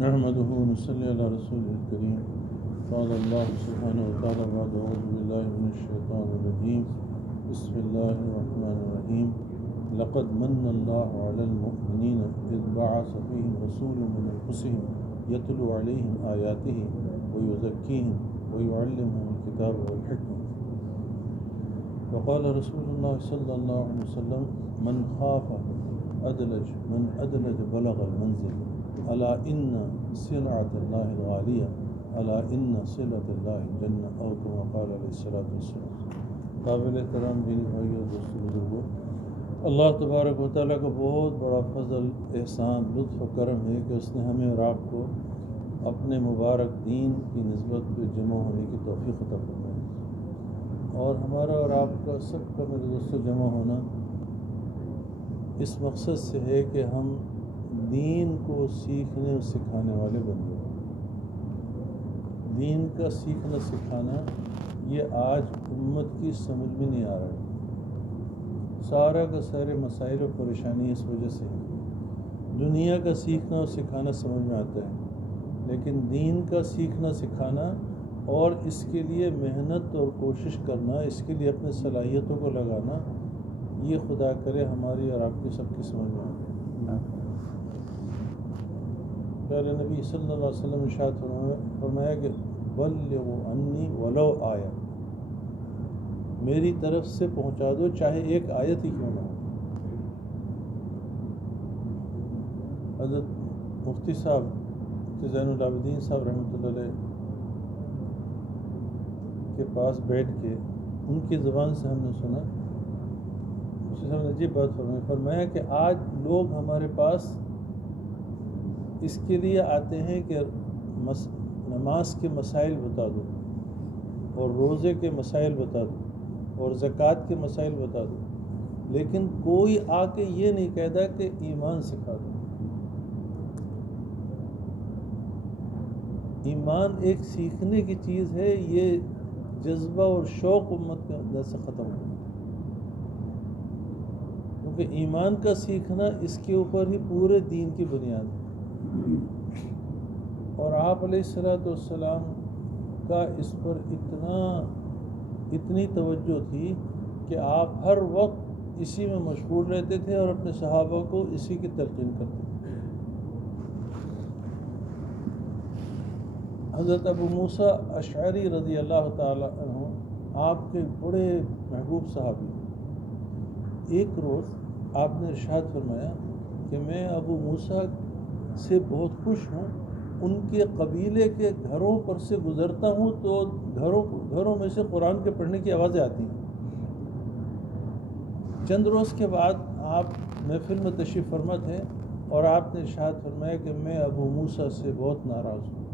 نحمده ونصلي على رسوله الكريم. قال الله سبحانه وتعالى بعد أعوذ بالله من الشيطان الرجيم. بسم الله الرحمن الرحيم. لقد من الله على المؤمنين إذ بعث فيهم رسولا من أنفسهم يتلو عليهم آياته ويزكيهم ويعلمهم الكتاب والحكمة. وقال رسول الله صلى الله عليه وسلم من خاف أدلج من أدلج بلغ المنزل. ألا إن سلعة الله الغالية ألا إن صلة الله الجنة أو كما قال علیہ الصلوۃ والسلام. قابل احترام دینی بھائی اور دوستو بزرگوں، اللہ تبارک و تعالیٰ کا بہت بڑا فضل، احسان، لطف و کرم ہے کہ اس نے ہمیں اور آپ کو اپنے مبارک دین کی نسبت پہ جمع ہونے کی توفیق عطا فرمائی. اور ہمارا اور آپ کا سب کا میرے دوستو جمع ہونا اس مقصد سے ہے کہ ہم دین کو سیکھنے اور سکھانے والے بن جائیں. دین کا سیکھنا سکھانا یہ آج امت کی سمجھ میں نہیں آ رہا ہے. سارا کا سارے مسائل اور پریشانی اس وجہ سے ہے. دنیا کا سیکھنا اور سکھانا سمجھ میں آتا ہے، لیکن دین کا سیکھنا سکھانا اور اس کے لیے محنت اور کوشش کرنا، اس کے لیے اپنے صلاحیتوں کو لگانا، یہ خدا کرے ہماری اور آپ کی سب کی سمجھ میں آ جائے. پیارے نبی صلی اللہ علیہ وسلم ارشاد فرمایا کہ بلغوا عنی ولو آیہ، میری طرف سے پہنچا دو چاہے ایک آیت ہی کیوں نہ ہو. حضرت مفتی صاحب زین العابدین صاحب رحمۃ اللہ علیہ کے پاس بیٹھ کے ان کی زبان سے ہم نے سنا، مفتی صاحب نے عجیب بات فرمایا کہ آج لوگ ہمارے پاس اس کے لیے آتے ہیں کہ نماز کے مسائل بتا دو، اور روزے کے مسائل بتا دو، اور زکوٰۃ کے مسائل بتا دو، لیکن کوئی آ کے یہ نہیں کہتا کہ ایمان سکھا دو. ایمان ایک سیکھنے کی چیز ہے، یہ جذبہ اور شوق امت کے اندر سے ختم ہو، کیونکہ ایمان کا سیکھنا اس کے اوپر ہی پورے دین کی بنیاد ہے. اور آپ علیہ الصلوۃ والسلام کا اس پر اتنی توجہ تھی کہ آپ ہر وقت اسی میں مشغول رہتے تھے اور اپنے صحابہ کو اسی کی تلقین کرتے تھے. حضرت ابو موسیٰ اشعری رضی اللہ تعالیٰ عنہ آپ کے بڑے محبوب صحابی، ایک روز آپ نے ارشاد فرمایا کہ میں ابو موسیٰ سے بہت خوش ہوں، ان کے قبیلے کے گھروں پر سے گزرتا ہوں تو گھروں میں سے قرآن کے پڑھنے کی آوازیں آتی ہیں. چند روز کے بعد آپ محفل میں تشریف فرما تھے اور آپ نے ارشاد فرمایا کہ میں ابو موسیٰ سے بہت ناراض ہوں.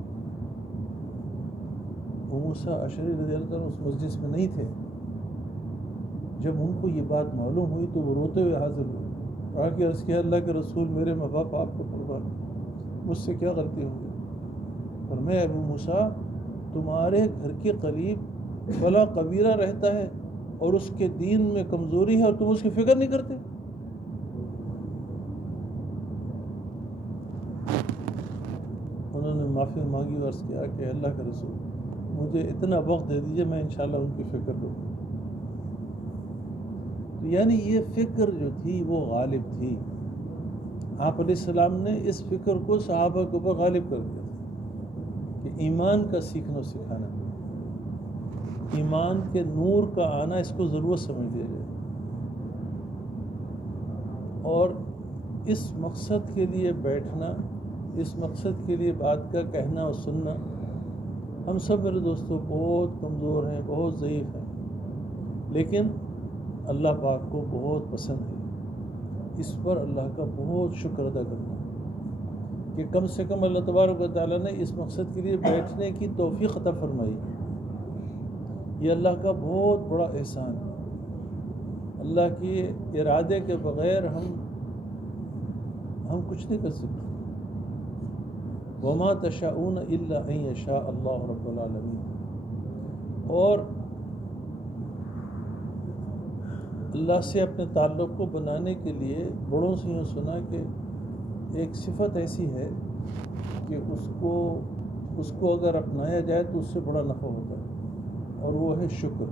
ابو موسیٰ اشعری رضی اللہ عنہ اس مجلس میں نہیں تھے. جب ان کو یہ بات معلوم ہوئی تو وہ روتے ہوئے حاضر ہوئے اور آ کے عرض کیا، اللہ کے رسول، میرے ماں باپ آپ کو قربان، مجھ سے کیا غلطی ہوئی؟ فرمایا ابو موسیٰ، تمہارے گھر کے قریب فلاں قبیلہ رہتا ہے اور اس کے دین میں کمزوری ہے اور تم اس کی فکر نہیں کرتے. انہوں نے معافی مانگی اور عرض کیا کہ اللہ کے رسول، مجھے اتنا وقت دے دیجیے، میں انشاءاللہ ان کی فکر کروں. تو یعنی یہ فکر جو تھی وہ غالب تھی. آپ علیہ السلام نے اس فکر کو صحابہ کے اوپر غالب کر دیا کہ ایمان کا سیکھنا و سکھانا، ایمان کے نور کا آنا، اس کو ضرورت سمجھ لیا جائے. اور اس مقصد کے لیے بیٹھنا، اس مقصد کے لیے بات کا کہنا اور سننا، ہم سب میرے دوستوں بہت کمزور ہیں، بہت ضعیف ہیں، لیکن اللہ پاک کو بہت پسند ہے. اس پر اللہ کا بہت شکر ادا کرنا کہ کم سے کم اللہ تبارک و تعالیٰ نے اس مقصد کے لیے بیٹھنے کی توفیق عطا فرمائی. یہ اللہ کا بہت بڑا احسان ہے. اللہ کے ارادے کے بغیر ہم کچھ نہیں کر سکتے. وما تشاءون الا ان یشاء اللہ رب العالمین. اور اللہ سے اپنے تعلق کو بنانے کے لیے بڑوں سے یوں سنا کہ ایک صفت ایسی ہے کہ اس کو اگر اپنایا جائے تو اس سے بڑا نفع ہوتا ہے، اور وہ ہے شکر،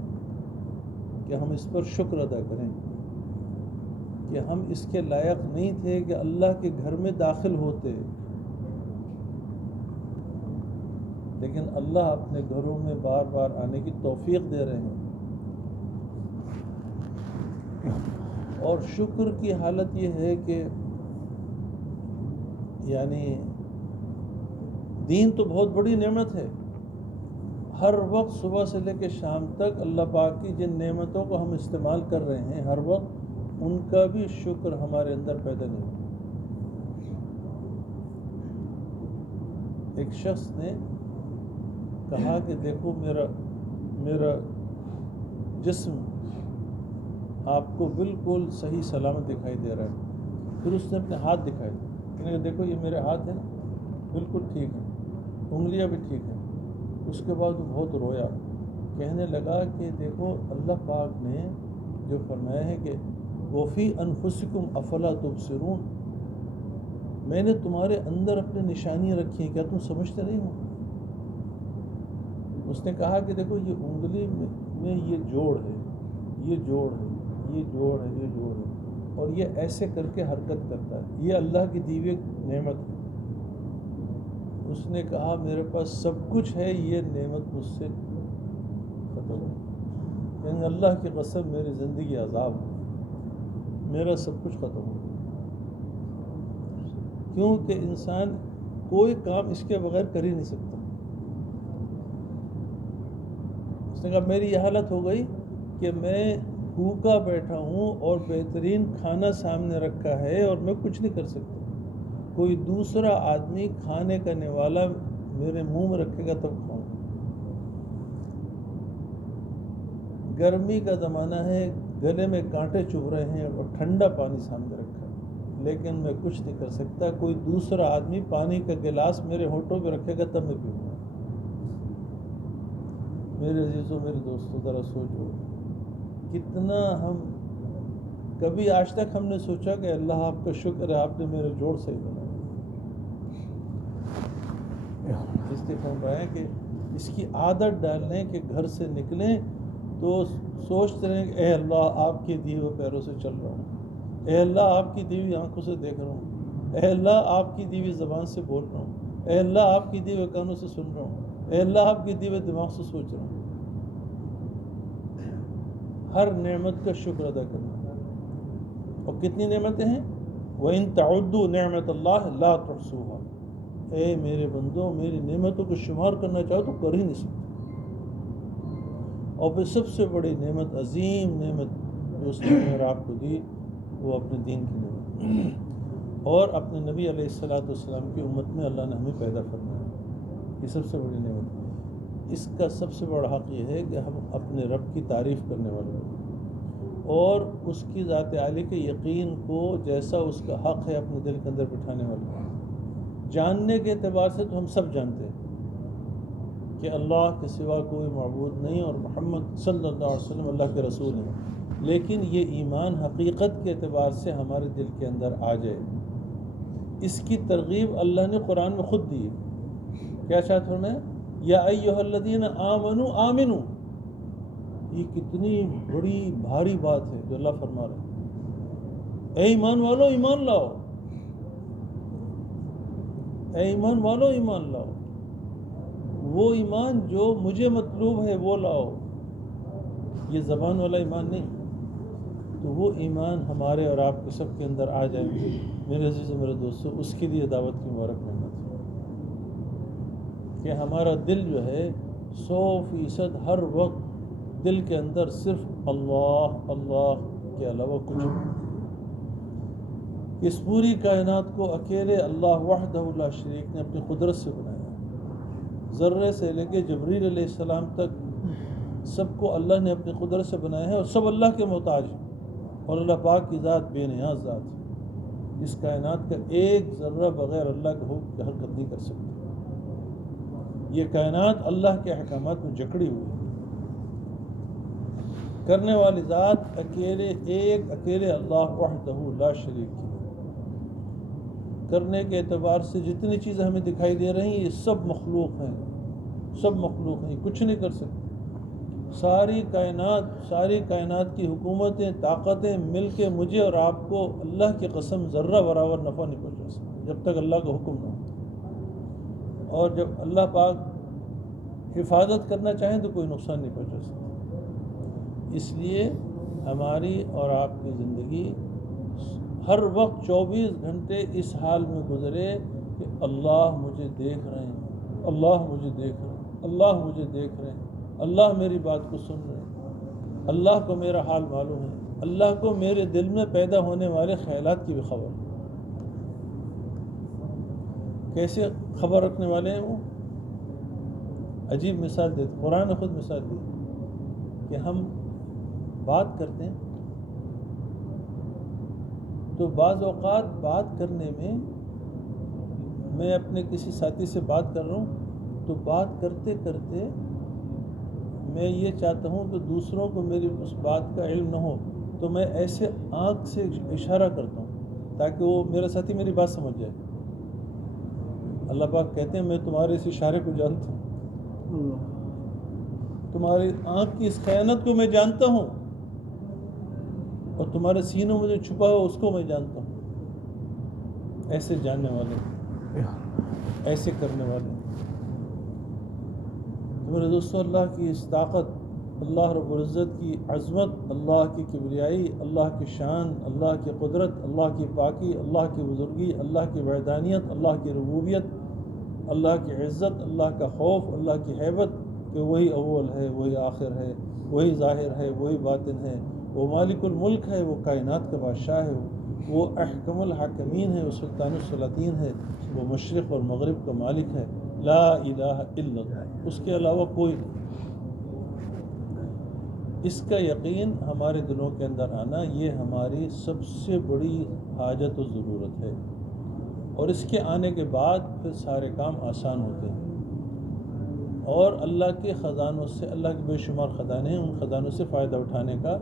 کہ ہم اس پر شکر ادا کریں کہ ہم اس کے لائق نہیں تھے کہ اللہ کے گھر میں داخل ہوتے، لیکن اللہ اپنے گھروں میں بار بار آنے کی توفیق دے رہے ہیں۔ اور شکر کی حالت یہ ہے کہ یعنی دین تو بہت بڑی نعمت ہے، ہر وقت صبح سے لے کے شام تک اللہ پاک کی جن نعمتوں کو ہم استعمال کر رہے ہیں ہر وقت ان کا بھی شکر ہمارے اندر پیدا نہیں ہوا۔ ایک شخص نے کہا کہ دیکھو میرا جسم آپ کو بالکل صحیح سلامت دکھائی دے رہا ہے۔ پھر اس نے اپنے ہاتھ دکھائے، کہ دیکھو یہ میرے ہاتھ ہیں بالکل ٹھیک ہیں، انگلیاں بھی ٹھیک ہیں۔ اس کے بعد وہ بہت رویا، کہنے لگا کہ دیکھو اللہ پاک نے جو فرمایا ہے کہ وفی انفسکم افلا تبصرون، میں نے تمہارے اندر اپنی نشانیاں رکھی ہیں، کیا تم سمجھتے نہیں ہو؟ اس نے کہا کہ دیکھو یہ انگلی میں یہ جوڑ ہے، یہ جوڑ ہے، یہ جوڑ ہے، یہ جوڑ ہے، اور یہ ایسے کر کے حرکت کرتا ہے، یہ اللہ کی دی ہوئی نعمت ہے۔ اس نے کہا میرے پاس سب کچھ ہے، یہ نعمت مجھ سے ختم ہے، یعنی اللہ کی قسم میری زندگی عذاب ہے، میرا سب کچھ ختم ہو، کیونکہ انسان کوئی کام اس کے بغیر کر ہی نہیں سکتا۔ اس نے کہا میری یہ حالت ہو گئی کہ میں بھوکا بیٹھا ہوں اور بہترین کھانا سامنے رکھا ہے اور میں کچھ نہیں کر سکتا، کوئی دوسرا آدمی کھانے کا نوالا میرے منہ میں رکھے گا تب کھاؤں۔ گرمی کا زمانہ ہے، گلے میں کانٹے چبھ رہے ہیں اور ٹھنڈا پانی سامنے رکھا ہے، لیکن میں کچھ نہیں کر سکتا، کوئی دوسرا آدمی پانی کا گلاس میرے ہونٹوں پہ رکھے گا تب میں پیوں گا۔ میرے عزیزوں، میرے دوستوں، ذرا سوچو کتنا ہم کبھی آج تک ہم نے سوچا کہ اللہ آپ کا شکر ہے آپ نے میرے جوڑ صحیح بنایا۔ اس لیے فرما رہے ہیں کہ اس کی عادت ڈال لیں کہ گھر سے نکلیں تو سوچتے رہیں کہ اے اللہ آپ کے دیے ہوئے پیروں سے چل رہا ہوں، اے اللہ آپ کی دی ہوئی آنکھوں سے دیکھ رہا ہوں، اے اللہ آپ کی دی ہوئی زبان سے بول رہا ہوں، اے اللہ آپ کی دی ہوئے کانوں سے سن رہا ہوں، اے اللہ آپ کی دی ہوئے دماغ سے سوچ رہا ہوں۔ ہر نعمت کا شکر ادا کرنا۔ اور کتنی نعمتیں ہیں؟ وَإِن تَعُدُّوا نِعْمَةَ اللَّهِ لَا تُحْصُوهَا، اے میرے بندوں میری نعمتوں کو شمار کرنا چاہو تو کر ہی نہیں سکتے۔ اور پھر سب سے بڑی نعمت، عظیم نعمت جو اس نے اور آپ کو دی، وہ اپنے دین کی نعمت، اور اپنے نبی علیہ السلام کی امت میں اللہ نے ہمیں پیدا فرمایا، یہ سب سے بڑی نعمت ہے۔ اس کا سب سے بڑا حق یہ ہے کہ ہم اپنے رب کی تعریف کرنے والے ہیں، اور اس کی ذات عالی کے یقین کو جیسا اس کا حق ہے اپنے دل کے اندر بٹھانے والے ہیں۔ جاننے کے اعتبار سے تو ہم سب جانتے ہیں کہ اللہ کے سوا کوئی معبود نہیں اور محمد صلی اللہ علیہ وسلم اللہ کے رسول ہیں، لیکن یہ ایمان حقیقت کے اعتبار سے ہمارے دل کے اندر آ جائے، اس کی ترغیب اللہ نے قرآن میں خود دی ہے۔ کیا چاہتے ہیں میں یا ایھا الذین آمنوا آمنوا، یہ کتنی بڑی بھاری بات ہے جو اللہ فرما رہے ہیں، اے ایمان والو ایمان لاؤ، اے ایمان والو ایمان لاؤ، وہ ایمان جو مجھے مطلوب ہے وہ لاؤ، یہ زبان والا ایمان نہیں۔ تو وہ ایمان ہمارے اور آپ کے سب کے اندر آ جائے میرے عزیز و میرے دوستو، اس کے لیے دعوت کی مبارک محنت ہے کہ ہمارا دل جو ہے 100% ہر وقت دل کے اندر صرف اللہ اللہ کے علاوہ کچھ نہیں۔ اس پوری کائنات کو اکیلے اللہ وحدہ لا شریک نے اپنی قدرت سے بنایا، ذرے سے لے کے جبریل علیہ السلام تک سب کو اللہ نے اپنی قدرت سے بنایا ہے، اور سب اللہ کے محتاج ہیں، اور اللہ پاک کی ذات بے نیاز ذات ہے۔ اس کائنات کا ایک ذرہ بغیر اللہ کے حکم کی حرکت نہیں کر سکتا، یہ کائنات اللہ کے احکامات میں جکڑی ہوئی ہے۔ کرنے والی ذات اکیلے اللہ وحدہ لا شریک ہے۔ کرنے کے اعتبار سے جتنی چیزیں ہمیں دکھائی دے رہی ہیں یہ سب مخلوق ہیں، سب مخلوق ہیں، کچھ نہیں کر سکتے۔ ساری کائنات کی حکومتیں، طاقتیں مل کے مجھے اور آپ کو اللہ کی قسم ذرہ برابر نفع نہیں پہنچا سکتے جب تک اللہ کا حکم نہ ہو، اور جب اللہ پاک حفاظت کرنا چاہیں تو کوئی نقصان نہیں پہنچا سکتا۔ اس لیے ہماری اور آپ کی زندگی ہر وقت 24 گھنٹے اس حال میں گزرے کہ اللہ مجھے دیکھ رہے ہیں، اللہ مجھے دیکھ رہے ہیں، اللہ مجھے دیکھ رہے ہیں، اللہ میری بات کو سن رہے ہیں، اللہ کو میرا حال معلوم ہے، اللہ کو میرے دل میں پیدا ہونے والے خیالات کی بھی خبر ہے۔ کیسے خبر رکھنے والے ہیں وہ؟ عجیب مثال دیتے، قرآن نے خود مثال دی کہ ہم بات کرتے ہیں تو بعض اوقات بات کرنے میں اپنے کسی ساتھی سے بات کر رہا ہوں تو بات کرتے کرتے میں یہ چاہتا ہوں کہ دوسروں کو میری اس بات کا علم نہ ہو، تو میں ایسے آنکھ سے اشارہ کرتا ہوں تاکہ وہ میرا ساتھی میری بات سمجھ جائے۔ اللہ پاک کہتے ہیں میں تمہارے اس اشارے کو جانتا ہوں، تمہاری آنکھ کی اس خیانت کو میں جانتا ہوں، اور تمہارے سینوں میں جو چھپا ہوا اس کو میں جانتا ہوں۔ ایسے جاننے والے، ایسے کرنے والے۔ میرے دوستو، اللہ کی اس طاقت، اللہ رب العزت کی عظمت، اللہ کی کبریائی، اللہ کی شان، اللہ کی قدرت، اللہ کی پاکی، اللہ کی بزرگی، اللہ کی وحدانیت، اللہ کی ربوبیت، اللہ کی عزت، اللہ کا خوف، اللہ کی ہیبت کہ وہی اول ہے، وہی آخر ہے، وہی ظاہر ہے، وہی باطن ہے، وہ مالک الملک ہے، وہ کائنات کا بادشاہ ہے، وہ احکم الحاکمین ہے، وہ سلطان السلاطین ہے، وہ مشرق اور مغرب کا مالک ہے، لا الہ الا اللہ، اس کے علاوہ کوئی نہیں۔ اس کا یقین ہمارے دلوں کے اندر آنا یہ ہماری سب سے بڑی حاجت و ضرورت ہے، اور اس کے آنے کے بعد پھر سارے کام آسان ہوتے ہیں، اور اللہ کے خزانوں سے، اللہ کے بے شمار خزانے ہیں، ان خزانوں سے فائدہ اٹھانے کا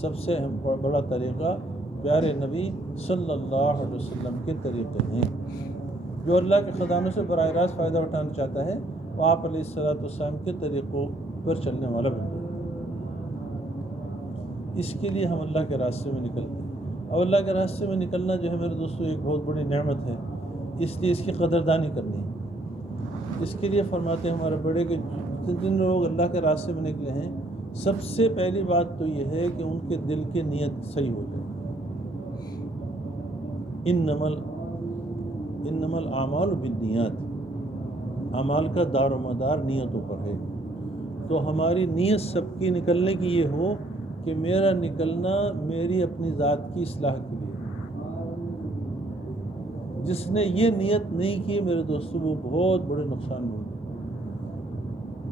سب سے بڑا طریقہ پیارے نبی صلی اللہ علیہ وسلم کے طریقے ہیں۔ جو اللہ کے خزانوں سے براہ راست فائدہ اٹھانا چاہتا ہے وہ آپ علیہ السلام کے طریقوں پر چلنے والا بن جائے۔ اس کے لیے ہم اللہ کے راستے میں نکلتے ہیں، اور اللہ کے راستے میں نکلنا جو ہے میرے دوستو ایک بہت بڑی نعمت ہے، اس لیے اس کی قدردانی کرنی ہے۔ اس کے لیے فرماتے ہیں ہمارے بڑے کہ جن لوگ اللہ کے راستے میں نکلے ہیں، سب سے پہلی بات تو یہ ہے کہ ان کے دل کی نیت صحیح ہو جائے۔ انما الاعمال بالنیات، اعمال کا دار و مدار نیتوں پر ہے، تو ہماری نیت سب کی نکلنے کی یہ ہو کہ میرا نکلنا میری اپنی ذات کی اصلاح کے لیے۔ جس نے یہ نیت نہیں کی میرے دوستو وہ بہت بڑے نقصان میں ہوگا۔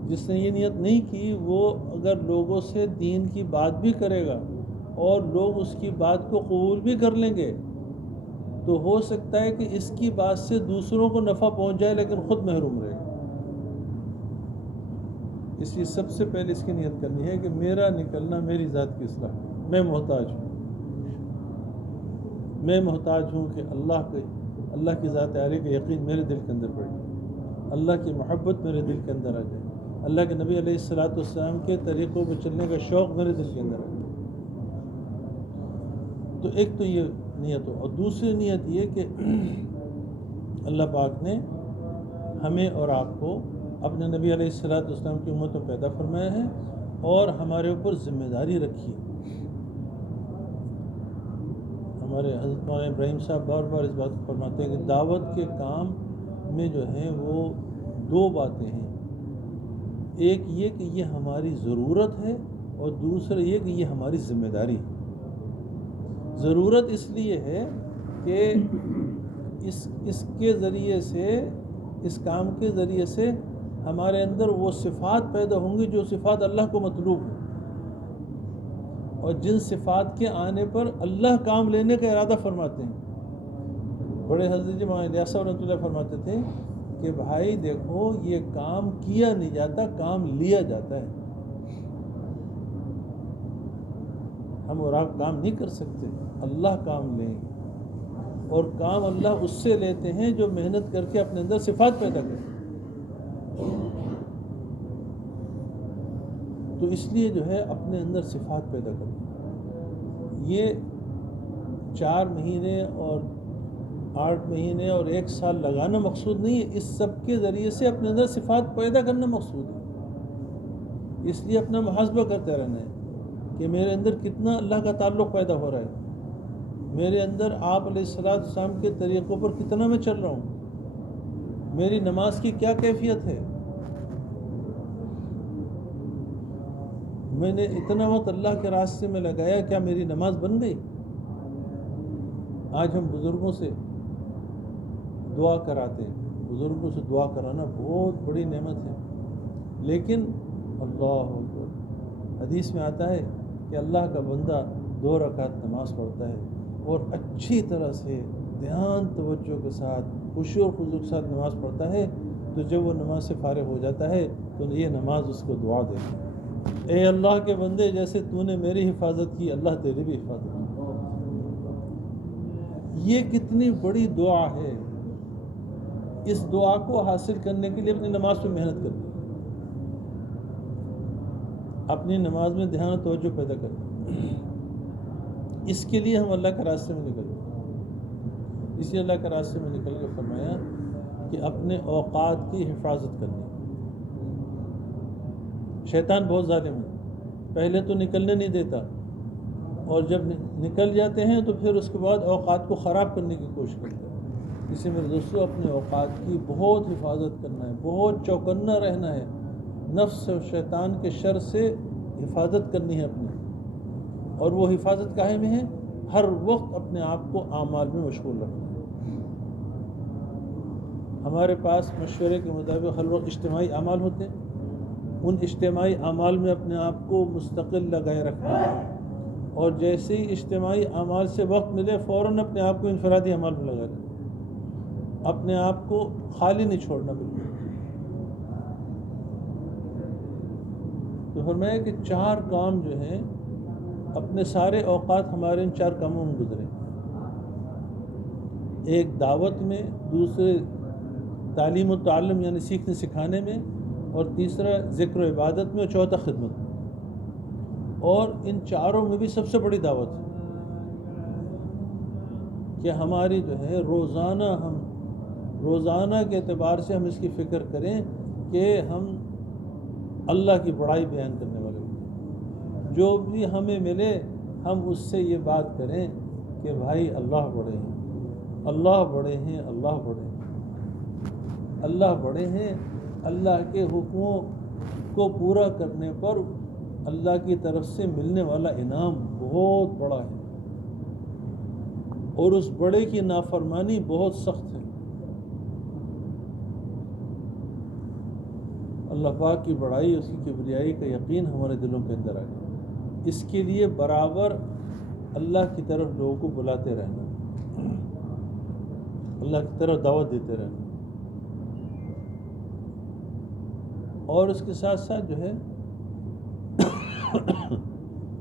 جس نے یہ نیت نہیں کی وہ اگر لوگوں سے دین کی بات بھی کرے گا اور لوگ اس کی بات کو قبول بھی کر لیں گے تو ہو سکتا ہے کہ اس کی بات سے دوسروں کو نفع پہنچ جائے لیکن خود محروم رہے گا۔ اس لیے سب سے پہلے اس کی نیت کرنی ہے کہ میرا نکلنا میری ذات کی اصلاح، میں محتاج ہوں، میں محتاج ہوں کہ اللہ کی ذات عالیہ کا یقین میرے دل کے اندر بڑھے، اللہ کی محبت میرے دل کے اندر آ جائے، اللہ کے نبی علیہ السلام کے طریقوں پہ چلنے کا شوق میرے دل کے اندر آ جائے۔ تو ایک تو یہ نیت ہو، اور دوسری نیت یہ کہ اللہ پاک نے ہمیں اور آپ کو اپنے نبی علیہ السلام کی امت میں پیدا فرمایا ہے اور ہمارے اوپر ذمہ داری رکھی ہے۔ ہمارے حضرت مولانا ابراہیم صاحب بار بار اس بات کو فرماتے ہیں کہ دعوت کے کام میں جو ہیں وہ دو باتیں ہیں، ایک یہ کہ یہ ہماری ضرورت ہے اور دوسرا یہ کہ یہ ہماری ذمہ داری ہے۔ ضرورت اس لیے ہے کہ اس کے ذریعے سے، اس کام کے ذریعے سے ہمارے اندر وہ صفات پیدا ہوں گی جو صفات اللہ کو مطلوب ہیں، اور جن صفات کے آنے پر اللہ کام لینے کا ارادہ فرماتے ہیں۔ بڑے حضرت جی مولانا الیاس صاحب رحمۃ اللہ فرماتے تھے کہ بھائی دیکھو یہ کام کیا نہیں جاتا، کام لیا جاتا ہے۔ ہم اور آپ کام نہیں کر سکتے، اللہ کام لیں گے، اور کام اللہ اس سے لیتے ہیں جو محنت کر کے اپنے اندر صفات پیدا کرے. تو اس لیے جو ہے اپنے اندر صفات پیدا کرنا. یہ 4 مہینے اور 8 مہینے اور 1 سال لگانا مقصود نہیں ہے، اس سب کے ذریعے سے اپنے اندر صفات پیدا کرنا مقصود ہے. اس لیے اپنا محاسبہ کرتے رہنا ہے کہ میرے اندر کتنا اللہ کا تعلق پیدا ہو رہا ہے، میرے اندر آپ علیہ السلام کے طریقوں پر کتنا میں چل رہا ہوں، میری نماز کی کیا کیفیت ہے، میں نے اتنا وقت اللہ کے راستے میں لگایا، کیا میری نماز بن گئی. آج ہم بزرگوں سے دعا کراتے ہیں، بزرگوں سے دعا کرانا بہت بڑی نعمت ہے، لیکن اللہ اکبر، حدیث میں آتا ہے کہ اللہ کا بندہ 2 رکعت نماز پڑھتا ہے اور اچھی طرح سے دھیان توجہ کے ساتھ خشوع اور خضوع کے ساتھ نماز پڑھتا ہے، تو جب وہ نماز سے فارغ ہو جاتا ہے تو یہ نماز اس کو دعا دیتی ہے، اے اللہ کے بندے جیسے تو نے میری حفاظت کی، اللہ تیری بھی حفاظت کی. یہ کتنی بڑی دعا ہے. اس دعا کو حاصل کرنے کے لیے اپنی نماز پہ محنت کرنی، اپنی نماز میں دھیان و توجہ پیدا کرنی. اس کے لیے ہم اللہ کے راستے میں نکلیں. اسی اللہ کے راستے میں نکل کے فرمایا کہ اپنے اوقات کی حفاظت کرنی. شیطان بہت ظالم ہے، پہلے تو نکلنے نہیں دیتا، اور جب نکل جاتے ہیں تو پھر اس کے بعد اوقات کو خراب کرنے کی کوشش کرتا ہے. اسی میرے دوستو اپنے اوقات کی بہت حفاظت کرنا ہے، بہت چوکنا رہنا ہے، نفس و شیطان کے شر سے حفاظت کرنی ہے اپنی. اور وہ حفاظت کاہے میں ہے؟ ہر وقت اپنے آپ کو اعمال میں مشغول رکھنا ہے. ہمارے پاس مشورے کے مطابق ہر وقت اجتماعی اعمال ہوتے ہیں، ان اجتماعی اعمال میں اپنے آپ کو مستقل لگائے رکھنا ہے، اور جیسے ہی اجتماعی اعمال سے وقت ملے فوراً اپنے آپ کو انفرادی اعمال میں لگا رکھنا، اپنے آپ کو خالی نہیں چھوڑنا بالکل. تو فرمایا کہ 4 کام جو ہیں اپنے سارے اوقات ہمارے ان 4 کاموں میں گزرے. ایک دعوت میں، دوسرے تعلیم و تعلم یعنی سیکھنے سکھانے میں، اور تیسرا ذکر و عبادت میں، اور چوتھا خدمت میں. اور ان 4 میں بھی سب سے بڑی دعوت ہے کہ ہماری جو ہے روزانہ کے اعتبار سے ہم اس کی فکر کریں کہ ہم اللہ کی بڑائی بیان کرنے والے ہیں. جو بھی ہمیں ملے ہم اس سے یہ بات کریں کہ بھائی اللہ بڑے ہیں، اللہ بڑے ہیں، اللہ بڑے ہیں، اللہ بڑے ہیں. اللہ کے حکموں کو پورا کرنے پر اللہ کی طرف سے ملنے والا انعام بہت بڑا ہے، اور اس بڑے کی نافرمانی بہت سخت ہے. اللہ پاک کی بڑائی، اس کی کبریائی کا یقین ہمارے دلوں کے اندر آ جائے. اس کے لیے برابر اللہ کی طرف لوگوں کو بلاتے رہنا، اللہ کی طرف دعوت دیتے رہنا. اور اس کے ساتھ ساتھ جو ہے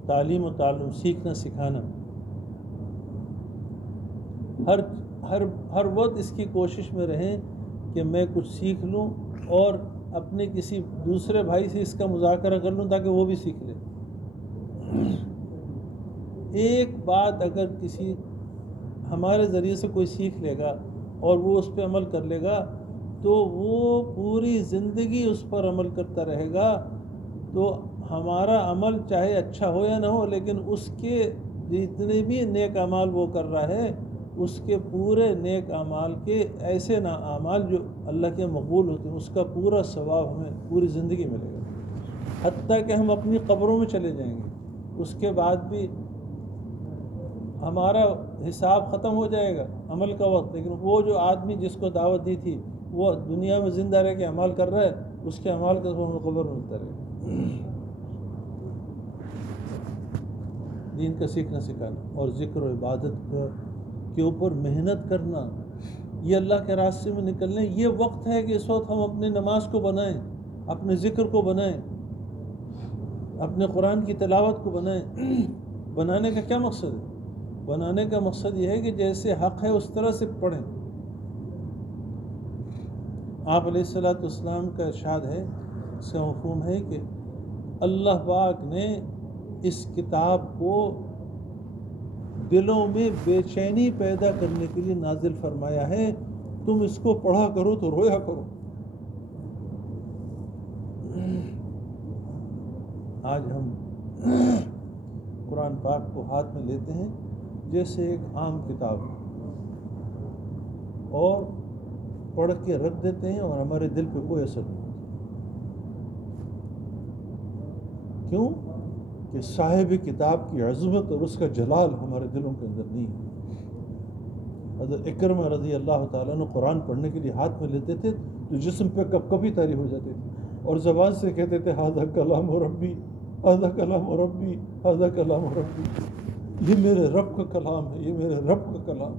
تعلیم و تعلم، سیکھنا سکھانا. ہر وقت اس کی کوشش میں رہیں کہ میں کچھ سیکھ لوں اور اپنے کسی دوسرے بھائی سے اس کا مذاکرہ کر لوں تاکہ وہ بھی سیکھ لے. ایک بات اگر کسی ہمارے ذریعے سے کوئی سیکھ لے گا اور وہ اس پہ عمل کر لے گا تو وہ پوری زندگی اس پر عمل کرتا رہے گا. تو ہمارا عمل چاہے اچھا ہو یا نہ ہو، لیکن اس کے جتنے بھی نیک اعمال وہ کر رہا ہے، اس کے پورے نیک اعمال کے ایسے اعمال جو اللہ کے مقبول ہوتے ہیں، اس کا پورا ثواب ہمیں پوری زندگی ملے گا. حتیٰ کہ ہم اپنی قبروں میں چلے جائیں گے، اس کے بعد بھی ہمارا حساب ختم ہو جائے گا عمل کا وقت، لیکن وہ جو آدمی جس کو دعوت دی تھی وہ دنیا میں زندہ رہ کے عمل کر رہا ہے، اس کے عمل کا ہمیں قبر میں ملتا رہے. دین کا سیکھنا سکھانا اور ذکر و عبادت کے اوپر محنت کرنا، یہ اللہ کے راستے میں نکلنے. یہ وقت ہے کہ اس وقت ہم اپنی نماز کو بنائیں، اپنے ذکر کو بنائیں، اپنے قرآن کی تلاوت کو بنائیں. بنانے کا کیا مقصد ہے؟ بنانے کا مقصد یہ ہے کہ جیسے حق ہے اس طرح سے پڑھیں. آپ علیہ الصلوۃ والسلام کا ارشاد ہے، اس کا مفہوم ہے کہ اللہ پاک نے اس کتاب کو دلوں میں بے چینی پیدا کرنے کے لیے نازل فرمایا ہے. تم اس کو پڑھا کرو تو رویا کرو. آج ہم قرآن پاک کو ہاتھ میں لیتے ہیں جیسے ایک عام کتاب اور پڑھ کے رکھ دیتے ہیں اور ہمارے دل پہ کوئی اثر نہیں ہوتا. کیوں؟ کہ صاحب کتاب کی عظمت اور اس کا جلال ہمارے دلوں کے اندر نہیں ہے. حضرت اکرمہ رضی اللہ تعالیٰ نے قرآن پڑھنے کے لیے ہاتھ میں لیتے تھے تو جسم پہ کب کبھی طاری ہو جاتی تھی اور زبان سے کہتے تھے ھذا کلام ربی، ھذا کلام ربی، ھذا کلام ربی. یہ میرے رب کا کلام ہے، یہ میرے رب کا کلام.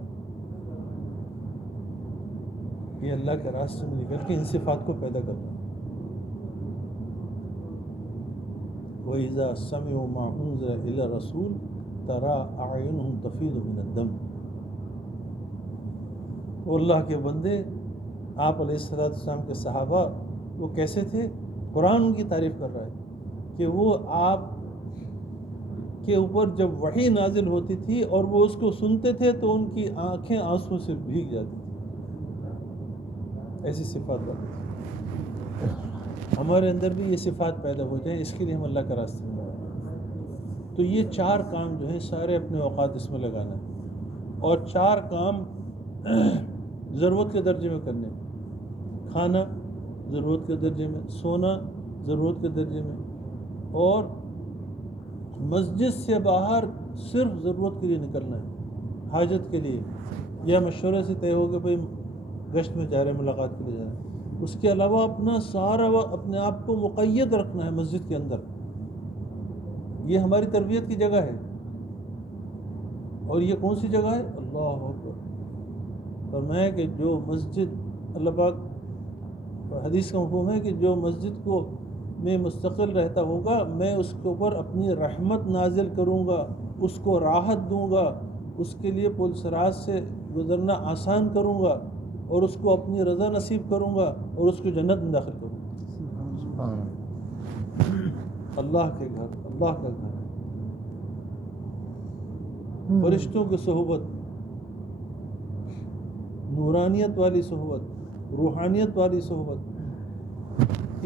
یہ اللہ کے راستے میں نکل کے ان صفات کو پیدا کرنا. وَإِذَا سَمِعُوا مَا أُنزِلَ إِلَى الرَّسُولِ تَرَىٰ أَعْيُنُهُمْ تَفِيضُ مِنَ الدَّمْعِ. وہ اللہ کے بندے، آپ علیہ السلام کے صحابہ وہ کیسے تھے؟ قرآن ان کی تعریف کر رہا ہے کہ وہ آپ کے اوپر جب وحی نازل ہوتی تھی اور وہ اس کو سنتے تھے تو ان کی آنکھیں آنسوں سے بھیگ جاتی تھی. ایسی صفات والی تھی. ہمارے اندر بھی یہ صفات پیدا ہو جائیں، اس کے لیے ہم اللہ کا راستہ میں لگائیں. تو یہ 4 کام جو ہیں سارے اپنے اوقات اس میں لگانا ہے، اور 4 کام ضرورت کے درجے میں کرنے. کھانا ضرورت کے درجے میں، سونا ضرورت کے درجے میں، اور مسجد سے باہر صرف ضرورت کے لیے نکلنا ہے، حاجت کے لیے یا مشورے سے طے ہو کہ بھئی گشت میں جا رہے ہیں، ملاقات کے لیے جا رہے ہیں. اس کے علاوہ اپنا سارا وقت اپنے آپ کو مقید رکھنا ہے مسجد کے اندر. یہ ہماری تربیت کی جگہ ہے. اور یہ کون سی جگہ ہے؟ اللہ اکبر. فرمایا کہ جو مسجد، اللہ پاک حدیث کا مفہوم ہے کہ جو مسجد کو میں مستقل رہتا ہوگا میں اس کے اوپر اپنی رحمت نازل کروں گا، اس کو راحت دوں گا، اس کے لیے پل صراط سے گزرنا آسان کروں گا اور اس کو اپنی رضا نصیب کروں گا اور اس کو جنت میں داخل کروں گا. اللہ کے گھر، اللہ کا گھر، فرشتوں کی صحبت، نورانیت والی صحبت، روحانیت والی صحبت،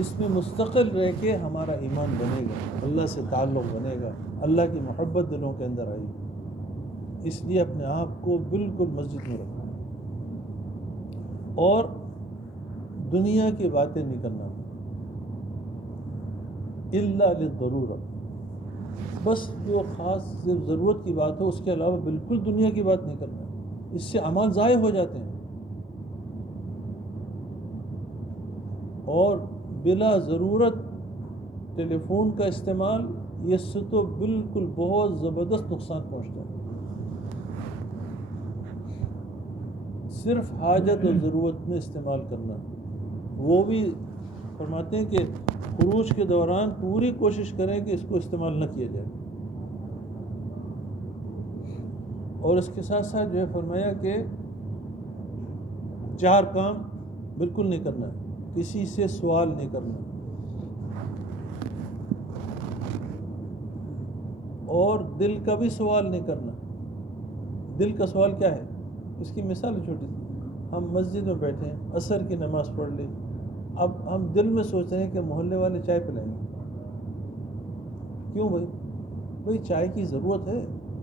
اس میں مستقل رہ کے ہمارا ایمان بنے گا، اللہ سے تعلق بنے گا، اللہ کی محبت دلوں کے اندر آئے گی. اس لیے اپنے آپ کو بالکل مسجد میں رکھنا اور دنیا کی باتیں نہیں کرنا الا للضرورہ. بس جو خاص صرف ضرورت کی بات ہو، اس کے علاوہ بالکل دنیا کی بات نہیں کرنا. اس سے اعمال ضائع ہو جاتے ہیں. اور بلا ضرورت ٹیلی فون کا استعمال، یہ سے تو بالکل بہت زبردست نقصان پہنچتا ہے. صرف حاجت اور ضرورت میں استعمال کرنا. وہ بھی فرماتے ہیں کہ خروج کے دوران پوری کوشش کریں کہ اس کو استعمال نہ کیا جائے. اور اس کے ساتھ ساتھ جو ہے فرمایا کہ 4 کام بالکل نہیں کرنا ہے. کسی سے سوال نہیں کرنا، اور دل کا بھی سوال نہیں کرنا. دل کا سوال کیا ہے؟ اس کی مثال چھوٹی سی. ہم مسجد میں بیٹھے ہیں، عصر کی نماز پڑھ لی، اب ہم دل میں سوچ رہے ہیں کہ محلے والے چائے پلائیں گے. کیوں بھائی چائے کی ضرورت ہے،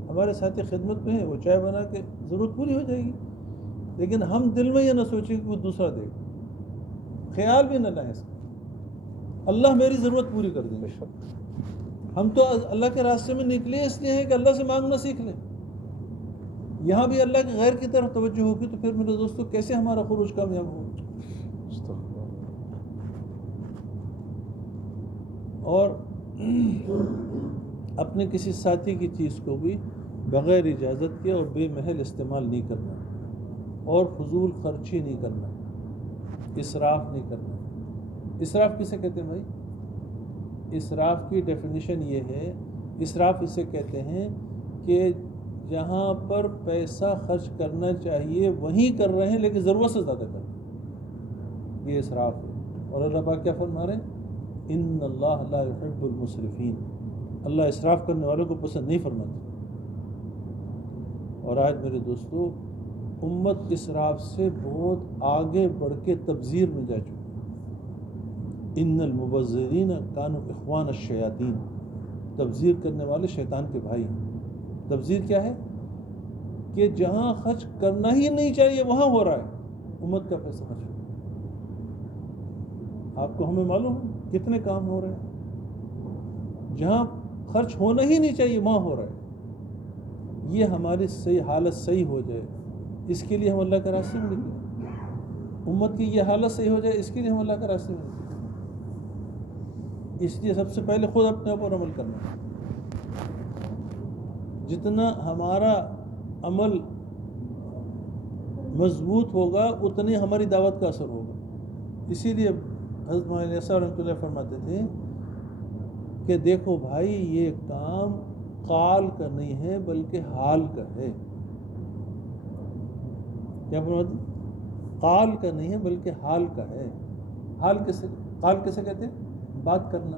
ہمارے ساتھی خدمت میں ہے، وہ چائے بنا کے ضرورت پوری ہو جائے گی. لیکن ہم دل میں یہ نہ سوچیں کہ وہ دوسرا دے گا، خیال بھی نہ لائیں اس کا. اللہ میری ضرورت پوری کر دیں گے. ہم تو اللہ کے راستے میں نکلے اس لیے ہیں کہ اللہ سے مانگنا سیکھ لیں. یہاں بھی اللہ کے غیر کی طرف توجہ ہوگی تو پھر میرے دوستوں کیسے ہمارا خروج کامیاب ہوگا؟ اور اپنے کسی ساتھی کی چیز کو بھی بغیر اجازت کے اور بے محل استعمال نہیں کرنا، اور فضول خرچی نہیں کرنا، اسراف نہیں کرنا. اسراف کسے کہتے ہیں بھائی؟ اسراف کی ڈیفینیشن یہ ہے، اسراف اسے کہتے ہیں کہ جہاں پر پیسہ خرچ کرنا چاہیے وہیں کر رہے ہیں، لیکن ضرورت سے زیادہ کر رہے ہیں، یہ اسراف ہے۔ اور اللہ پاک کیا فرما رہے ہیں؟ ان اللہ لا يحب المسرفین، اللہ اسراف کرنے والوں کو پسند نہیں فرماتے۔ اور آج میرے دوستو، امت اسراف سے بہت آگے بڑھ کے تبذیر میں جا چکی۔ ان المبذرین کانوا اخوان الشیاطین، تبذیر کرنے والے شیطان کے بھائی ہیں۔ تبذیر کیا ہے؟ کہ جہاں خرچ کرنا ہی نہیں چاہیے وہاں ہو رہا ہے، امت کا پیسہ خرچ ہو رہا ہے۔ آپ کو ہمیں معلوم ہے کتنے کام ہو رہے ہیں جہاں خرچ ہونا ہی نہیں چاہیے وہاں ہو رہا ہے۔ یہ ہماری صحیح حالت صحیح ہو جائے، اس کے لیے ہم اللہ کے راستے میں نکلیں۔ امت کی یہ حالت صحیح ہو جائے، اس کے لیے ہم اللہ کے راستے میں نکلیں۔ اس لیے سب سے پہلے خود اپنے اوپر عمل کرنا ہے۔ جتنا ہمارا عمل مضبوط ہوگا اتنی ہماری دعوت کا اثر ہوگا۔ اسی لیے حضرت مولانا یسار رحمۃ اللہ فرماتے تھے کہ دیکھو بھائی، یہ کام قال کا نہیں ہے بلکہ حال کا ہے۔ کیا فرماتے؟ قال کا نہیں ہے بلکہ حال کا ہے۔ قال کیسے کہتے ہیں؟ بات کرنا،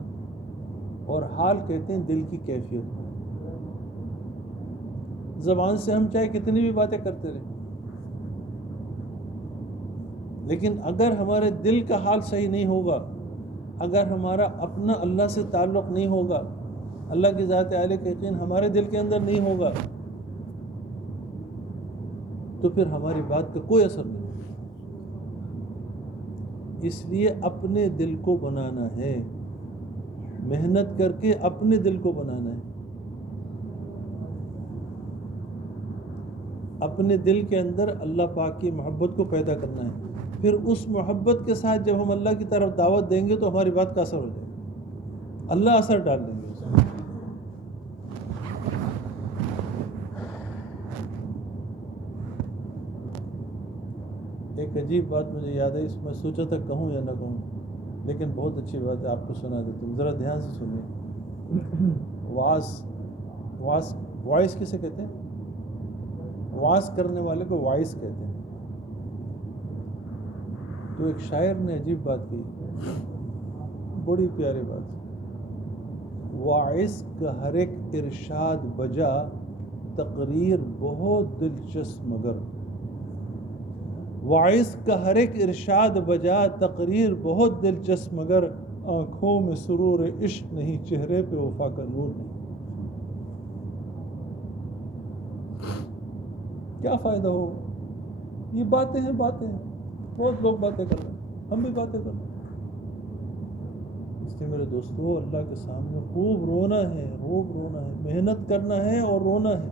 اور حال کہتے ہیں دل کی کیفیت۔ زبان سے ہم چاہے کتنی بھی باتیں کرتے رہیں، لیکن اگر ہمارے دل کا حال صحیح نہیں ہوگا، اگر ہمارا اپنا اللہ سے تعلق نہیں ہوگا، اللہ کی ذات عالیہ کا یقین ہمارے دل کے اندر نہیں ہوگا، تو پھر ہماری بات کا کوئی اثر نہیں ہوگا۔ اس لیے اپنے دل کو بنانا ہے، محنت کر کے اپنے دل کو بنانا ہے، اپنے دل کے اندر اللہ پاک کی محبت کو پیدا کرنا ہے۔ پھر اس محبت کے ساتھ جب ہم اللہ کی طرف دعوت دیں گے تو ہماری بات کا اثر ہو جائے گا، اللہ اثر ڈال دیں گے اس میں۔ ایک عجیب بات مجھے یاد ہے، اس میں سوچا تھا کہوں یا نہ کہوں، لیکن بہت اچھی بات ہے، آپ کو سنا دیتا ہوں، ذرا دھیان سے سنیے۔ وائس کسے کہتے ہیں؟ واز کرنے والے کو وائس کہتے ہیں۔ تو ایک شاعر نے عجیب بات کی، بڑی پیاری بات۔ واعظ کا ہر ایک ارشاد بجا، تقریر بہت دلچسپ مگر۔ واعظ کا ہر ایک ارشاد بجا، تقریر بہت دلچسپ مگر، آنکھوں میں سرور عشق نہیں، چہرے پہ وفا کا نور نہیں۔ کیا فائدہ ہو؟ یہ باتیں ہیں، بہت لوگ باتیں کر رہے ہیں، ہم بھی باتیں کر رہے ہیں۔ اس لیے میرے دوستو، اللہ کے سامنے خوب رونا ہے، محنت کرنا ہے اور رونا ہے۔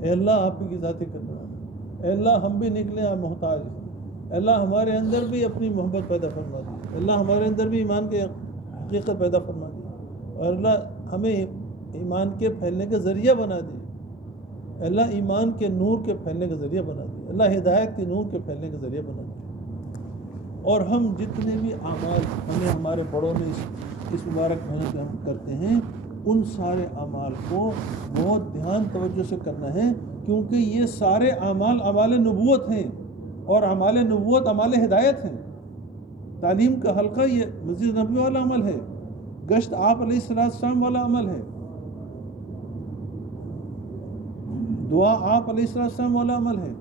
اے اللہ، آپ کی ذاتی کرنا ہے، اے اللہ ہم بھی نکلے ہیں محتاج، اے اللہ ہمارے اندر بھی اپنی محبت پیدا فرما دی، اے اللہ ہمارے اندر بھی ایمان کی حقیقت پیدا فرما دی، اور اللہ ہمیں ایمان کے پھیلنے کا ذریعہ بنا دی، اللہ ایمان کے نور کے پھیلنے کا ذریعہ بنا دیا، اللہ ہدایت کے نور کے پھیلنے کا ذریعہ بنا دیا۔ اور ہم جتنے بھی اعمال ہمیں ہمارے بڑوں نے اس مبارک ہونے پہ ہم کرتے ہیں، ان سارے اعمال کو بہت دھیان توجہ سے کرنا ہے، کیونکہ یہ سارے اعمال اعمال نبوت ہیں، اور اعمال نبوت اعمال ہدایت ہیں۔ تعلیم کا حلقہ یہ مسجد نبوی والا عمل ہے، گشت آپ علیہ السلام والا عمل ہے، دعا آپ علیہ السلام والا عمل ہے۔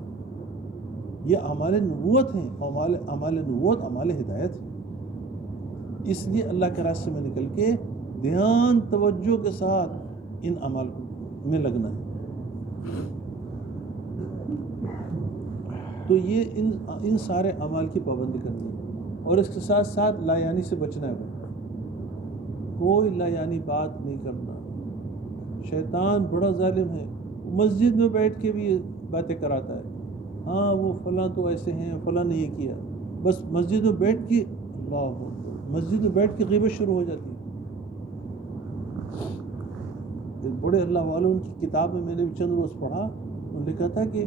یہ اعمال نبوت ہیں، اعمال نبوت اعمال ہدایت ہیں۔ اس لیے اللہ کے راستے میں نکل کے دھیان توجہ کے ساتھ ان اعمال میں لگنا ہے۔ تو یہ ان سارے اعمال کی پابندی کرنی ہے، اور اس کے ساتھ ساتھ لا یعنی سے بچنا ہے۔ کوئی لا یعنی بات نہیں کرنا۔ شیطان بڑا ظالم ہے، مسجد میں بیٹھ کے بھی باتیں کراتا ہے، ہاں وہ فلاں تو ایسے ہیں، فلاں نے یہ کیا، بس مسجد میں بیٹھ کے مسجد میں بیٹھ کے غیبت شروع ہو جاتی ہے۔ ایک بڑے اللہ والوں کی کتاب میں نے بھی چند روز پڑھا، انہوں نے لکھا تھا کہ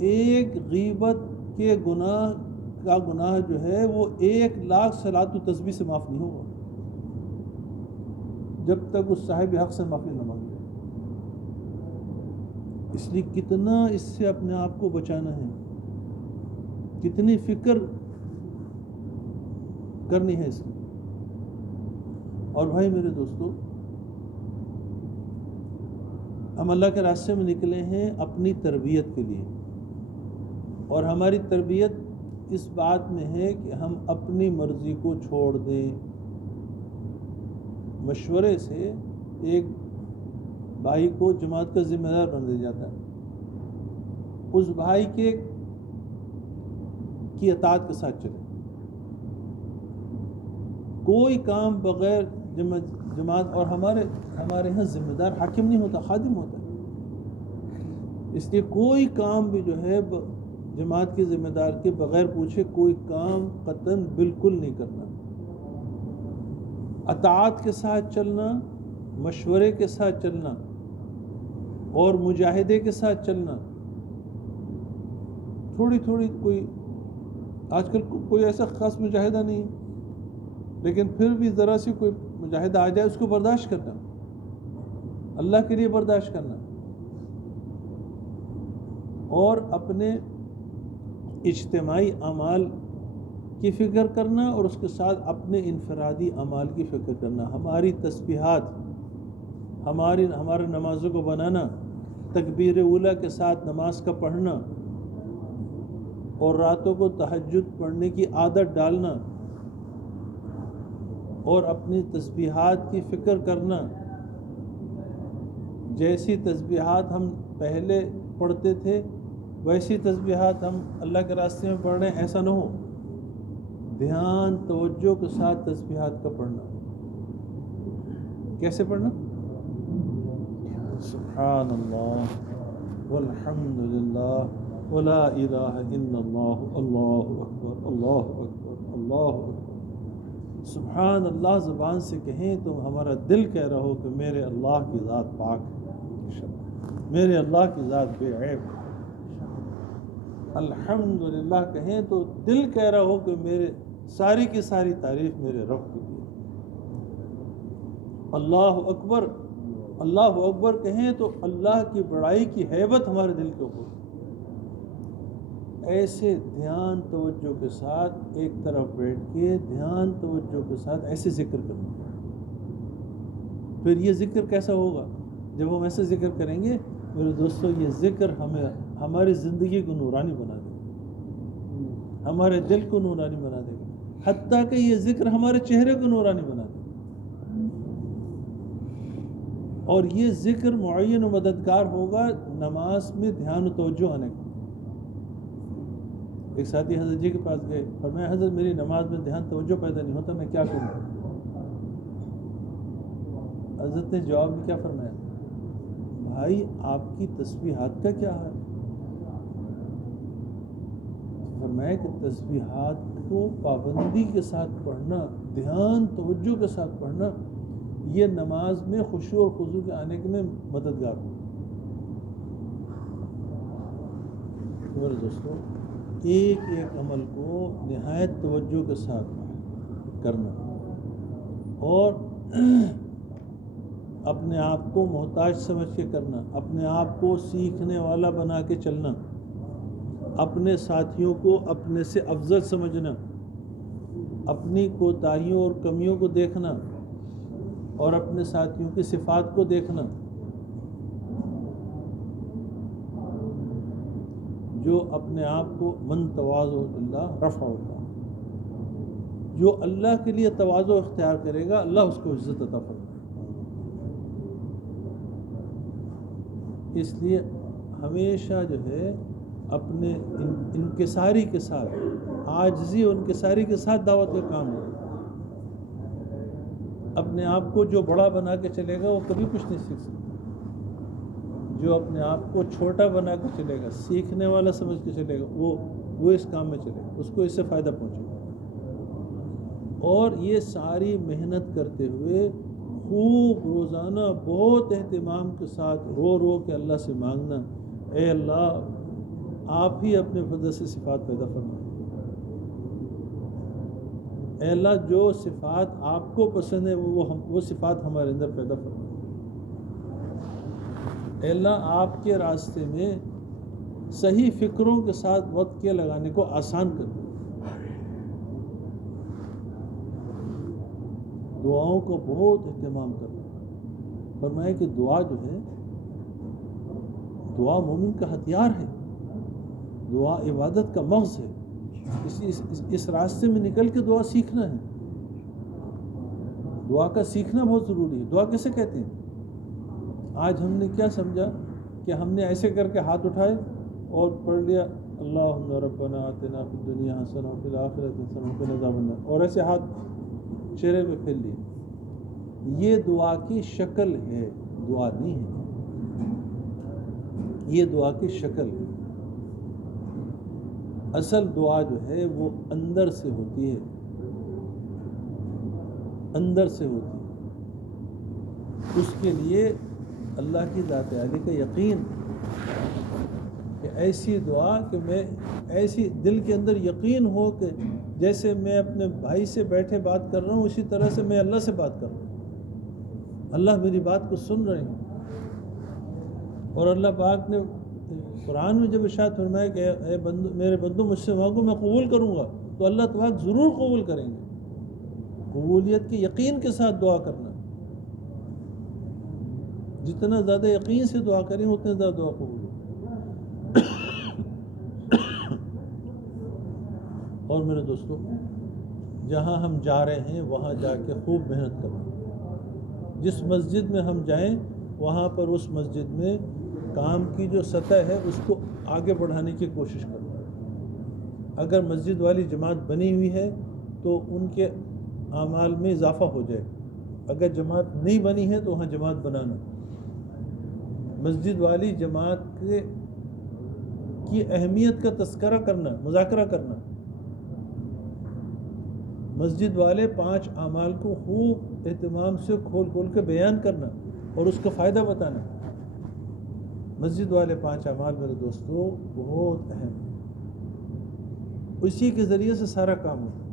ایک غیبت کے گناہ جو ہے وہ 1,00,000 صلاۃ و تسبیح سے معاف نہیں ہوگا، جب تک اس صاحب حق سے معافی نہ مانگے۔ اس لیے کتنا اس سے اپنے آپ کو بچانا ہے، کتنی فکر کرنی ہے اس کی۔ اور بھائی میرے دوستو، ہم اللہ کے راستے میں نکلے ہیں اپنی تربیت کے لیے، اور ہماری تربیت اس بات میں ہے کہ ہم اپنی مرضی کو چھوڑ دیں۔ مشورے سے ایک بھائی کو جماعت کا ذمہ دار بنا دیا جاتا ہے، اس بھائی کی اطاعت کے ساتھ چلے، کوئی کام بغیر جماعت، اور ہمارے یہاں ذمہ دار حاکم نہیں ہوتا، خادم ہوتا ہے۔ اس لیے کوئی کام بھی جو ہے جماعت کے ذمہ دار کے بغیر پوچھے کوئی کام قطعاً بالکل نہیں کرنا۔ اطاعت کے ساتھ چلنا، مشورے کے ساتھ چلنا، اور مجاہدے کے ساتھ چلنا۔ تھوڑی کوئی آج کل کوئی ایسا خاص مجاہدہ نہیں ہے، لیکن پھر بھی ذرا سی کوئی مجاہدہ آ جائے اس کو برداشت کرنا، اللہ کے لیے برداشت کرنا، اور اپنے اجتماعی اعمال کی فکر کرنا، اور اس کے ساتھ اپنے انفرادی اعمال کی فکر کرنا۔ ہماری تسبیحات، ہمارے نمازوں کو بنانا، تکبیر اولیٰ کے ساتھ نماز کا پڑھنا، اور راتوں کو تہجد پڑھنے کی عادت ڈالنا، اور اپنی تسبیحات کی فکر کرنا۔ جیسی تسبیحات ہم پہلے پڑھتے تھے ویسی تسبیحات ہم اللہ کے راستے میں پڑھ رہے ہیں، ایسا نہ ہو۔ دھیان توجہ کے ساتھ تسبیحات کا پڑھنا۔ کیسے پڑھنا؟ سبحان اللہ والحمد للہ ولا الہ الا اللہ، اللہ اکبر، اللہ اکبر، اللہ اکبر۔ سبحان اللہ زبان سے کہیں تو ہمارا دل کہہ رہا ہو کہ میرے اللہ کی ذات پاک ہے، میرے اللہ کی ذات بے عیب ہے۔ الحمدللہ کہیں تو دل کہہ رہا ہو کہ میرے ساری کی ساری تعریف میرے رب کے لیے۔ اللہ اکبر، اللہ اکبر کہیں تو اللہ کی بڑائی کی ہیبت ہمارے دل کے اوپر۔ ایسے دھیان توجہ کے ساتھ ایک طرف بیٹھ کے دھیان توجہ کے ساتھ ایسے ذکر کرنا۔ پھر یہ ذکر کیسا ہوگا؟ جب ہم ایسے ذکر کریں گے میرے دوستو، یہ ذکر ہماری زندگی کو نورانی بنا دے گا، ہمارے دل کو نورانی بنا دے گا، حتیٰ کہ یہ ذکر ہمارے چہرے کو نورانی بنا دے گا۔ اور یہ ذکر معین و مددگار ہوگا نماز میں دھیان و توجہ آنے کا۔ ایک ساتھی حضرت جی کے پاس گئے، فرمایا حضرت میری نماز میں دھیان توجہ پیدا نہیں ہوتا، میں کیا کروں؟ حضرت نے جواب میں کیا فرمایا؟ بھائی آپ کی تسبیحات کا کیا ہے؟ فرمایا کہ تسبیحات کو پابندی کے ساتھ پڑھنا، دھیان توجہ کے ساتھ پڑھنا، یہ نماز میں خشوع اور خضوع کے آنے کے میں مددگار ہو۔ میرے دوستو، ایک ایک عمل کو نہایت توجہ کے ساتھ کرنا، اور اپنے آپ کو محتاج سمجھ کے کرنا، اپنے آپ کو سیکھنے والا بنا کے چلنا، اپنے ساتھیوں کو اپنے سے افضل سمجھنا، اپنی کوتاہیوں اور کمیوں کو دیکھنا، اور اپنے ساتھیوں کی صفات کو دیکھنا۔ جو اپنے آپ کو من تواضع للہ رفعہ اللہ، جو اللہ کے لیے تواضع اختیار کرے گا اللہ اس کو عزت عطا فرمائے۔ اس لیے ہمیشہ جو ہے اپنے انکساری کے ساتھ، عاجزی اور انکساری کے ساتھ دعوت کا کام ہو۔ اپنے آپ کو جو بڑا بنا کے چلے گا وہ کبھی کچھ نہیں سیکھ سکتا، جو اپنے آپ کو چھوٹا بنا کے چلے گا، سیکھنے والا سمجھ کے چلے گا، وہ اس کام میں چلے گا، اس کو اس سے فائدہ پہنچے گا۔ اور یہ ساری محنت کرتے ہوئے خوب روزانہ بہت اہتمام کے ساتھ رو رو کے اللہ سے مانگنا، اے اللہ آپ ہی اپنے فضل سے صفات پیدا فرما، اے اللہ جو صفات آپ کو پسند ہے وہ صفات ہمارے اندر پیدا فرما، اے اللہ آپ کے راستے میں صحیح فکروں کے ساتھ وقت کے لگانے کو آسان کر دو. دعاؤں کو بہت اہتمام کرنا. فرمایا کہ دعا جو ہے، دعا مومن کا ہتھیار ہے، دعا عبادت کا مغز ہے. اس راستے میں نکل کے دعا سیکھنا ہے. دعا کا سیکھنا بہت ضروری ہے. دعا کیسے کہتے ہیں؟ آج ہم نے کیا سمجھا کہ ہم نے ایسے کر کے ہاتھ اٹھائے اور پڑھ لیا اللہم ربنا آتنا فی الدنیا حسنہ وفی الآخرۃ حسنہ وقنا عذاب النار، اور ایسے ہاتھ چہرے پہ پھیل لیے. یہ دعا کی شکل ہے، دعا نہیں ہے. یہ دعا کی شکل ہے. اصل دعا جو ہے وہ اندر سے ہوتی ہے، اندر سے ہوتی ہے. اس کے لیے اللہ کی ذات عالی کا یقین، کہ ایسی دعا کہ میں ایسی دل کے اندر یقین ہو کہ جیسے میں اپنے بھائی سے بیٹھے بات کر رہا ہوں اسی طرح سے میں اللہ سے بات کر رہا ہوں. اللہ میری بات کو سن رہے ہیں. اور اللہ پاک نے قرآن میں جب ارشاد فرمایا کہ اے بندو، میرے بندو مجھ سے مانگو میں قبول کروں گا، تو اللہ پاک ضرور قبول کریں گے. قبولیت کے یقین کے ساتھ دعا کرنا. جتنا زیادہ یقین سے دعا کریں اتنا زیادہ دعا قبول ہو. اور میرے دوستو، جہاں ہم جا رہے ہیں وہاں جا کے خوب محنت کرنا. جس مسجد میں ہم جائیں وہاں پر اس مسجد میں کام کی جو سطح ہے اس کو آگے بڑھانے کی کوشش کرنا. اگر مسجد والی جماعت بنی ہوئی ہے تو ان کے اعمال میں اضافہ ہو جائے. اگر جماعت نہیں بنی ہے تو وہاں جماعت بنانا. مسجد والی جماعت کی اہمیت کا تذکرہ کرنا، مذاکرہ کرنا. مسجد والے 5 اعمال کو خوب اہتمام سے کھول کھول کے بیان کرنا اور اس کا فائدہ بتانا. مسجد والے 5 اعمال میرے دوستو بہت اہم ہیں. اسی کے ذریعے سے سارا کام ہوتا ہے.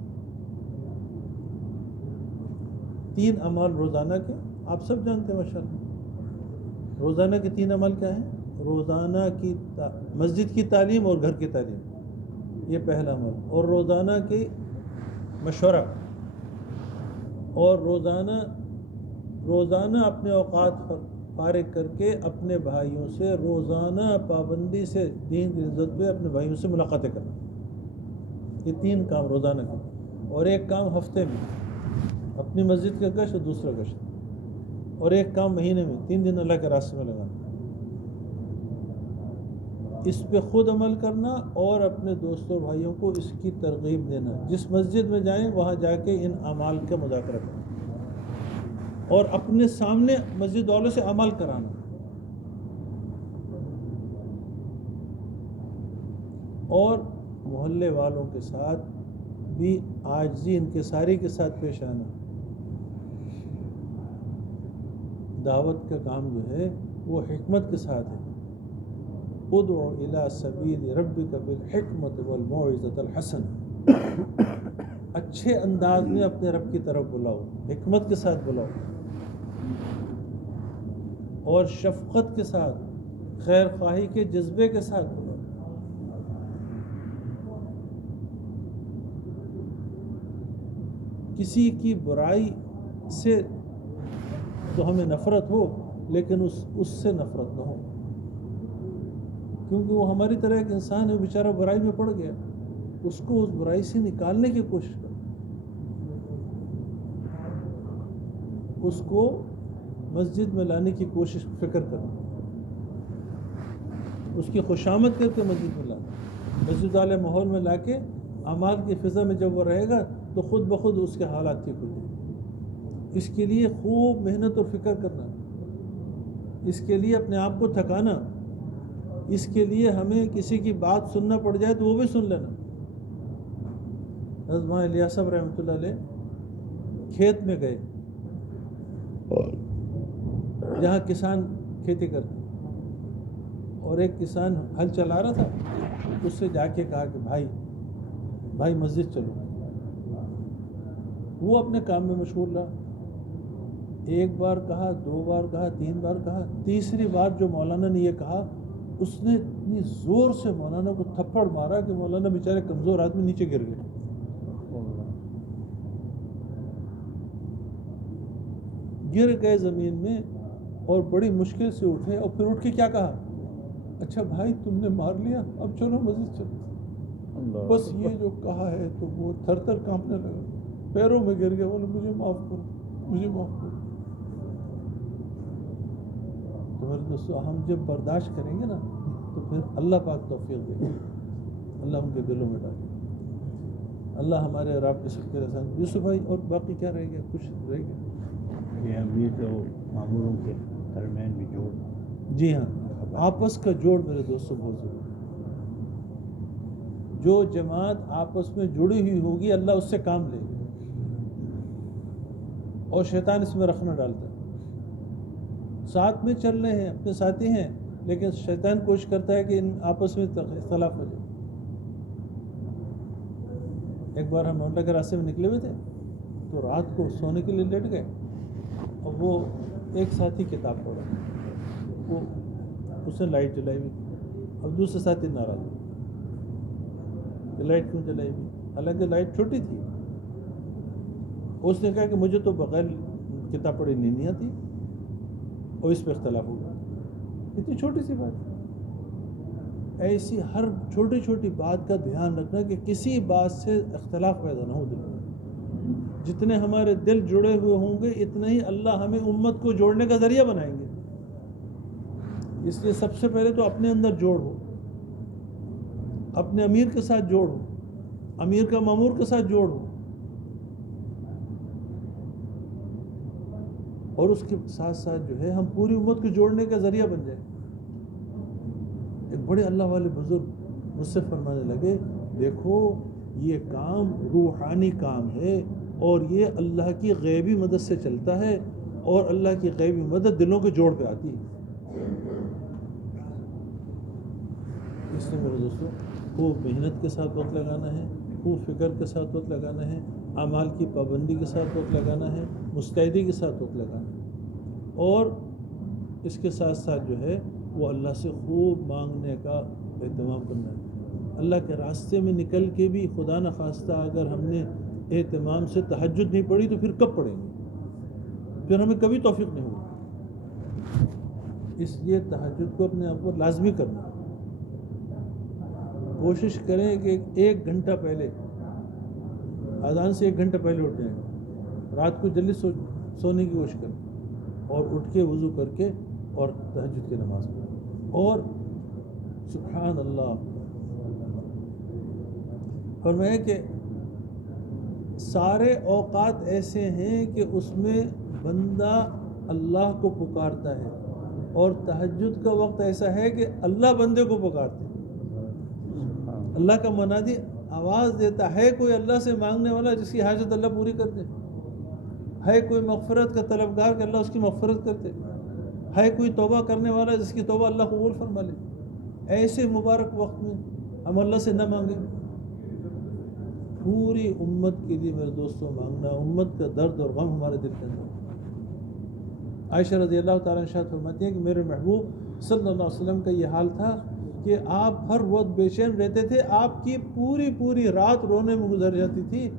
3 اعمال روزانہ کے آپ سب جانتے ہیں ماشاءاللہ. روزانہ کے 3 عمل کیا ہیں؟ روزانہ کی مسجد کی تعلیم اور گھر کی تعلیم، یہ پہلا عمل. اور روزانہ کی مشورہ، اور روزانہ اپنے اوقات فارغ کر کے اپنے بھائیوں سے روزانہ پابندی سے دین کی عزت پہ اپنے بھائیوں سے ملاقاتیں کرنا. یہ 3 کام روزانہ کے. اور ایک کام ہفتے میں اپنی مسجد کا گشت اور دوسرا گشت. اور ایک کام مہینے میں 3 دن اللہ کے راستے میں لگانا. اس پہ خود عمل کرنا اور اپنے دوستوں بھائیوں کو اس کی ترغیب دینا. جس مسجد میں جائیں وہاں جا کے ان اعمال کا مذاکرہ کرنا اور اپنے سامنے مسجد والوں سے عمل کرانا. اور محلے والوں کے ساتھ بھی عاجزی انکساری کے ساتھ پیش آنا. دعوت کا کام جو ہے وہ حکمت کے ساتھ ہے. ادعو الی سبیل ربک بالحکمت والموعظۃ الحسنہ. اچھے انداز میں اپنے رب کی طرف بلاؤ، حکمت کے ساتھ بلاؤ اور شفقت کے ساتھ، خیر خواہی کے جذبے کے ساتھ بلاؤ. کسی کی برائی سے تو ہمیں نفرت ہو لیکن اس سے نفرت نہ ہو، کیونکہ وہ ہماری طرح ایک انسان ہے، بیچارہ برائی میں پڑ گیا. اس کو اس برائی سے نکالنے کی کوشش کرو، اس کو مسجد میں لانے کی کوشش فکر کرو، اس کی خوشامد کر کے مسجد میں لانا. مسجد والے ماحول میں لا کے اعمال کی فضا میں جب وہ رہے گا تو خود بخود اس کے حالات ٹھیک ہو جائیں. اس کے لیے خوب محنت اور فکر کرنا، اس کے لیے اپنے آپ کو تھکانا، اس کے لیے ہمیں کسی کی بات سننا پڑ جائے تو وہ بھی سن لینا. حضرت مولانا الیاس صاحب رحمۃ اللہ علیہ کھیت میں گئے جہاں کسان کھیتی کرتے، اور ایک کسان ہل چلا رہا تھا. اس سے جا کے کہا کہ بھائی مسجد چلو. وہ اپنے کام میں مشغول رہا. ایک بار کہا، 2 بار کہا، 3 بار کہا، تیسری بار جو مولانا نے یہ کہا اس نے اتنی زور سے مولانا کو تھپڑ مارا کہ مولانا بیچارے کمزور آدمی نیچے گر گئے. گر گئے زمین میں اور بڑی مشکل سے اٹھے اور پھر اٹھ کے کیا کہا، اچھا بھائی تم نے مار لیا، اب چلو مزید چلو. بس یہ جو کہا ہے تو وہ تھر تھر کانپنے لگا، پیروں میں گر گیا، بولے مجھے معاف کرو، مجھے معاف کرو. تو میرے دوستو ہم جب برداشت کریں گے نا تو پھر اللہ پاک توفیق دے گا، اللہ ان کے دلوں میں ڈالے. اللہ ہمارے اور آپ کے سب کے رسان. یوسف بھائی اور باقی کیا رہ گیا؟ کچھ رہ گیا؟ یہ امیر و معموروں کے درمیان بھی جوڑ. جی ہاں، آپس کا جوڑ میرے دوستوں بہت ضروری. جو جماعت آپس میں جڑی ہوئی ہوگی اللہ اس سے کام لے گا، اور شیطان اس میں رخنہ ڈالتا ہے. ساتھ میں چل رہے ہیں، اپنے ساتھی ہیں، لیکن شیطان کوشش کرتا ہے کہ ان آپس میں اختلاف ہو جائے. ایک بار ہم محلہ کے راستے میں نکلے ہوئے تھے تو رات کو سونے کے لیے لیٹ گئے اور وہ ایک ساتھی کتاب پڑھ رہا تھا، وہ اس نے لائٹ جلائی ہوئی تھی. اب دوسرے ساتھی ناراض ہو کہ لائٹ کیوں جلائی ہوئی، حالانکہ لائٹ چھوٹی تھی. اس نے کہا کہ مجھے تو بغیر کتاب پڑھی نہیں آتی، اور اس پہ اختلاف ہوگا. اتنی چھوٹی سی بات. ایسی ہر چھوٹی چھوٹی بات کا دھیان رکھنا کہ کسی بات سے اختلاف پیدا نہ ہو دل میں. جتنے ہمارے دل جڑے ہوئے ہوں گے اتنا ہی اللہ ہمیں امت کو جوڑنے کا ذریعہ بنائیں گے. اس لیے سب سے پہلے تو اپنے اندر جوڑ ہو، اپنے امیر کے ساتھ جوڑ ہو، امیر کا مامور کے ساتھ جوڑ ہو، اور اس کے ساتھ ساتھ جو ہے ہم پوری امت کو جوڑنے کا ذریعہ بن جائیں. ایک بڑے اللہ والے بزرگ مجھ سے فرمانے لگے، دیکھو یہ کام روحانی کام ہے اور یہ اللہ کی غیبی مدد سے چلتا ہے، اور اللہ کی غیبی مدد دلوں کے جوڑ پہ آتی ہے. اس لیے میرے دوستو خوب محنت کے ساتھ وقت لگانا ہے، خوب فکر کے ساتھ وقت لگانا ہے، اعمال کی پابندی کے ساتھ وقت لگانا ہے، مستعدی کے ساتھ وقت لگانا ہے، اور اس کے ساتھ ساتھ جو ہے وہ اللہ سے خوب مانگنے کا اہتمام کرنا ہے. اللہ کے راستے میں نکل کے بھی خدا نخواستہ اگر ہم نے اہتمام سے تہجد نہیں پڑھی تو پھر کب پڑھیں گے؟ پھر ہمیں کبھی توفیق نہیں ہوگی. اس لیے تہجد کو اپنے آپ کو لازمی کرنا. کوشش کریں کہ 1 گھنٹہ پہلے، اذان سے 1 گھنٹہ پہلے اٹھ جائیں، رات کو جلدی سونے کی کوشش کریں، اور اٹھ کے وضو کر کے اور تہجد کی نماز پڑھیں. اور سبحان اللہ فرمایا کہ سارے اوقات ایسے ہیں کہ اس میں بندہ اللہ کو پکارتا ہے، اور تہجد کا وقت ایسا ہے کہ اللہ بندے کو پکارتے ہیں. اللہ کا منادی آواز دیتا ہے، کوئی اللہ سے مانگنے والا جس کی حاجت اللہ پوری کرتے، ہے کوئی مغفرت کا طلبگار کہ اللہ اس کی مغفرت کرتے، ہے کوئی توبہ کرنے والا جس کی توبہ اللہ قبول فرما لے. ایسے مبارک وقت میں ہم اللہ سے نہ مانگیں. پوری امت کے لیے میرے دوستوں مانگنا، امت کا درد اور غم ہمارے دل کے اندر. عائشہ رضی اللہ تعالیٰ عنہا فرماتی ہیں کہ میرے محبوب صلی اللہ علیہ وسلم کا یہ حال تھا کہ آپ ہر وقت بے چین رہتے تھے، آپ کی پوری رات رونے میں گزر جاتی تھی،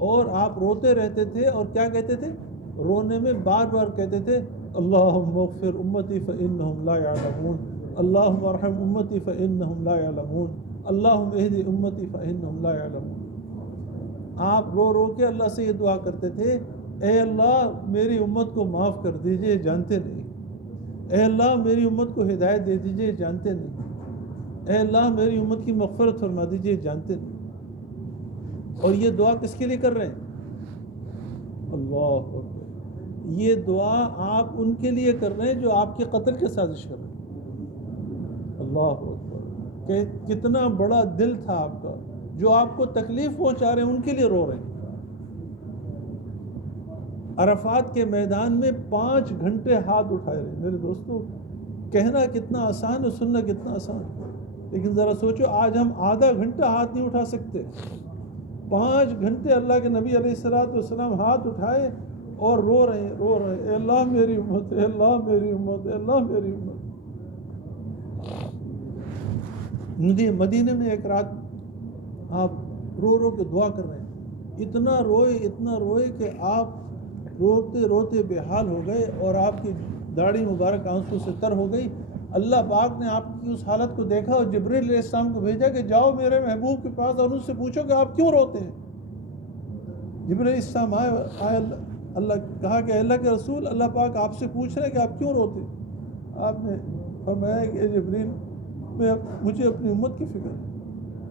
اور آپ روتے رہتے تھے، اور کیا کہتے تھے؟ رونے میں بار بار کہتے تھے اللہم اغفر امتی فانہم لا یعلمون، اللہم ارحم امتی فانہم لا یعلمون، اللہم اہدی امتی فانہم لا یعلمون. آپ رو رو کے اللہ سے یہ دعا کرتے تھے، اے اللہ میری امت کو معاف کر دیجئے، جانتے نہیں. اے اللہ میری امت کو ہدایت دے دیجئے، جانتے نہیں. اے اللہ میری امت کی مغفرت فرما دیجئے، جانتے نہیں. اور یہ دعا کس کے لیے کر رہے ہیں؟ اللہ اکبر. یہ دعا آپ ان کے لیے کر رہے ہیں جو آپ کے قتل کی سازش کر رہے ہیں. اللہ اکبر. کہ کتنا بڑا دل تھا آپ کا، جو آپ کو تکلیف پہنچا رہے ہیں ان کے لیے رو رہے ہیں. عرفات کے میدان میں 5 گھنٹے ہاتھ اٹھائے رہے. میرے دوستو کہنا کتنا آسان ہے، سننا کتنا آسان ہے، لیکن ذرا سوچو آج ہم آدھا گھنٹہ ہاتھ نہیں اٹھا سکتے. 5 گھنٹے اللہ کے نبی علیہ السلام ہاتھ اٹھائے اور رو رہے ہیں اے اللہ میری امت، اے اللہ میری امت، اے اللہ میری امت۔ مدینے میں ایک رات آپ رو رو کے دعا کر رہے ہیں، اتنا روئے کہ آپ روتے روتے بے حال ہو گئے اور آپ کی داڑھی مبارک آنسو سے تر ہو گئی۔ اللہ پاک نے آپ کی اس حالت کو دیکھا اور جبرائیل علیہ السلام کو بھیجا کہ جاؤ میرے محبوب کے پاس اور ان سے پوچھو کہ آپ کیوں روتے ہیں۔ جبرائیل علیہ السلام آئے، اللہ کہا کہ اللہ کے رسول، اللہ پاک آپ سے پوچھ رہے ہیں کہ آپ کیوں روتے؟ آپ نے فرمایا کہ جبرائیل مجھے اپنی امت کی فکر ہے،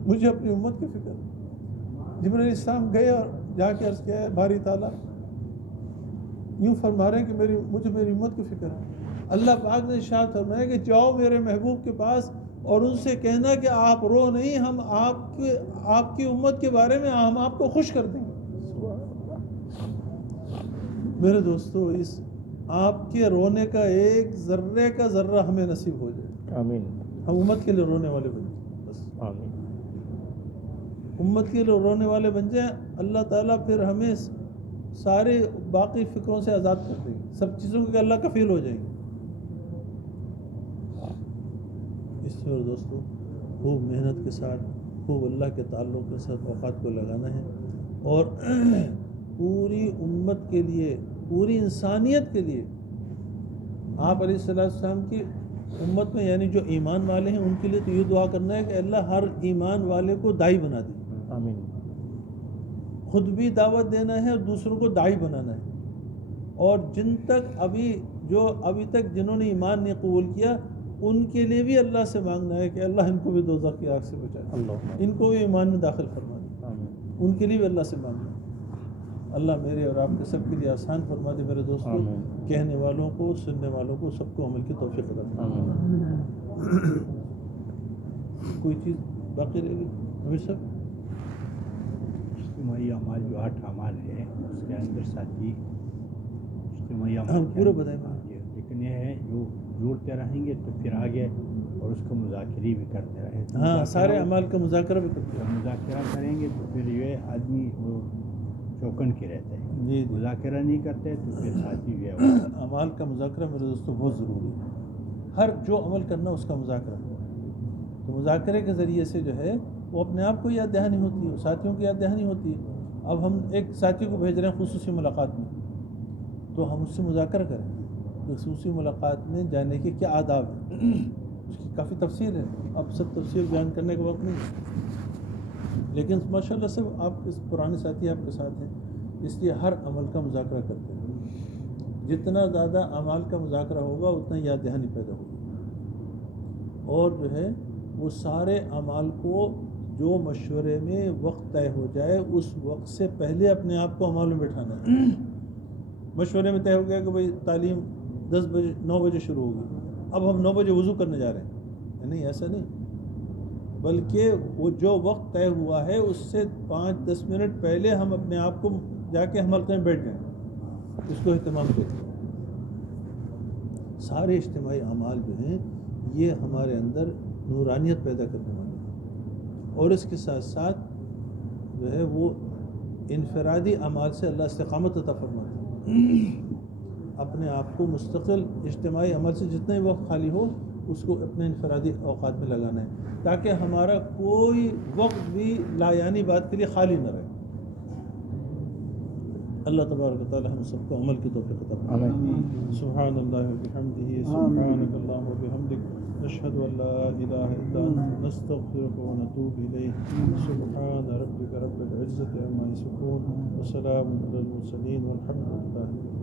مجھے اپنی امت کی فکر ہے۔ جبرائیل علیہ السلام گئے اور جا کے عرض کیا ہے باری تعالیٰ یوں فرما رہے ہیں کہ مجھے میری امت کی فکر ہے۔ اللہ پاک نے ارشاد فرمایا کہ جاؤ میرے محبوب کے پاس اور ان سے کہنا کہ آپ رو نہیں، ہم آپ کی امت کے بارے میں ہم آپ کو خوش کر دیں گے۔ میرے دوستو، اس آپ کے رونے کا ایک ذرے کا ذرہ ہمیں نصیب ہو جائے، آمین، ہم امت کے لیے رونے والے بن جائیں، بس آمین، امت کے لیے رونے والے بن جائیں، اللہ تعالیٰ پھر ہمیں سارے باقی فکروں سے آزاد کر دیں گے، سب چیزوں کے اللہ کفیل ہو جائیں گے۔ اس لیے دوستو خوب محنت کے ساتھ، خوب اللہ کے تعلق کے ساتھ اوقات کو لگانا ہے اور پوری امت کے لیے، پوری انسانیت کے لیے، آپ علیہ السلام کی امت میں یعنی جو ایمان والے ہیں ان کے لیے تو یہ دعا کرنا ہے کہ اللہ ہر ایمان والے کو داعی بنا دے، آمین، خود بھی دعوت دینا ہے اور دوسروں کو داعی بنانا ہے، اور جن تک ابھی تک جنہوں نے ایمان نہیں قبول کیا ان کے لیے بھی اللہ سے مانگنا ہے کہ اللہ ان کو بھی دوزخ کی آگ سے بچا دے، ان کو بھی ایمان میں داخل فرما دے، ان کے لیے بھی اللہ سے مانگنا ہے۔ اللہ میرے اور آپ کے سب کے لیے آسان فرما دے میرے دوستوں، کہنے والوں کو، سننے والوں کو، سب کو عمل کی توفیق عطا فرما۔ کوئی چیز باقی رہ گئی امیر صاحب؟ اجتماعی اعمال جو 8 اعمال ہیں اس کے اندر ساتھی اجتماعی اعمال پورا بتائیں، لیکن یہ ہے جو جوڑتے رہیں گے تو پھر آگے اور اس کو مذاکرے بھی کرتے رہیں، ہاں سارے اعمال کا مذاکرہ بھی کرتے ہیں، مذاکرہ کریں گے تو پھر یہ آدمی وہ چوکن کے رہتے ہیں، جی مذاکرہ نہیں کرتے تو پھر ساتھی جو ہے اعمال کا مذاکرہ میرے دوستوں بہت ضروری ہے، ہر جو عمل کرنا اس کا مذاکرہ، تو مذاکرے کے ذریعے سے جو ہے وہ اپنے آپ کو یاد دہانی ہوتی ہے، ساتھیوں کی یاد دہانی ہوتی ہے۔ اب ہم ایک ساتھی کو بھیج رہے ہیں خصوصی ملاقات میں، تو ہم اس سے مذاکرہ کریں خصوصی ملاقات میں جانے کے کیا آداب ہیں، اس کی کافی تفصیل ہے، اب سب تفصیل بیان کرنے کا وقت نہیں، لیکن ماشاءاللہ سب آپ کے پرانے ساتھی آپ کے ساتھ ہیں، اس لیے ہر عمل کا مذاکرہ کرتے ہیں، جتنا زیادہ اعمال کا مذاکرہ ہوگا اتنا یاد دہانی پیدا ہوگی، اور جو ہے وہ سارے اعمال کو جو مشورے میں وقت طے ہو جائے اس وقت سے پہلے اپنے آپ کو عمل میں بٹھانا ہے۔ مشورے میں طے ہو گیا کہ بھائی تعلیم 9 بجے شروع ہوگی، اب ہم 9 بجے وضو کرنے جا رہے ہیں، نہیں ایسا نہیں، بلکہ وہ جو وقت طے ہوا ہے اس سے 5-10 منٹ پہلے ہم اپنے آپ کو جا کے ہم حلقے میں بیٹھ جائیں، اس کو اہتمام کریں۔ سارے اجتماعی اعمال جو ہیں یہ ہمارے اندر نورانیت پیدا کرنے والے ہیں، اور اس کے ساتھ ساتھ جو ہے وہ انفرادی اعمال سے اللہ استقامت عطا فرماتا ہے۔ اپنے آپ کو مستقل اجتماعی عمل سے جتنا ہی وقت خالی ہو اس کو اپنے انفرادی اوقات میں لگانا ہے، تاکہ ہمارا کوئی وقت بھی لا یعنی بات کے لیے خالی نہ رہے۔ اللہ تبارک و تعالی ہم سب کو عمل کی توفیق عطا فرمائے۔ سبحان اللہ و بحمدہ، سبحانک اللہم و بحمدک، نشہد ان لا الہ الا انت، نستغفرک و نتوب الیک۔ سبحان ربک رب العزۃ عما یصفون، وسلام علی المرسلین، والحمد للہ۔